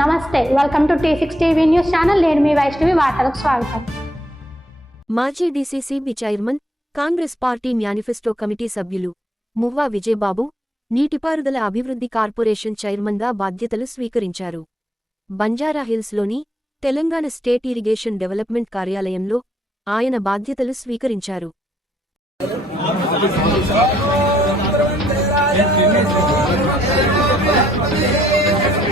నమస్తే welcome to TV news channel. నేను మీ వైష్ణవి వార్తలకు స్వాగతం. మాజీ chairman Congress party manifesto committee సభ్యులు మువ్వా విజయబాబు నీటిపారుదల అభివృద్ధి కార్పొరేషన్ చైర్మన్గా బాధ్యతలు స్వీకరించారు. బంజారాహిల్స్లోని తెలంగాణ స్టేట్ ఇరిగేషన్ డెవలప్మెంట్ కార్యాలయంలో ఆయన బాధ్యతలు స్వీకరించారు.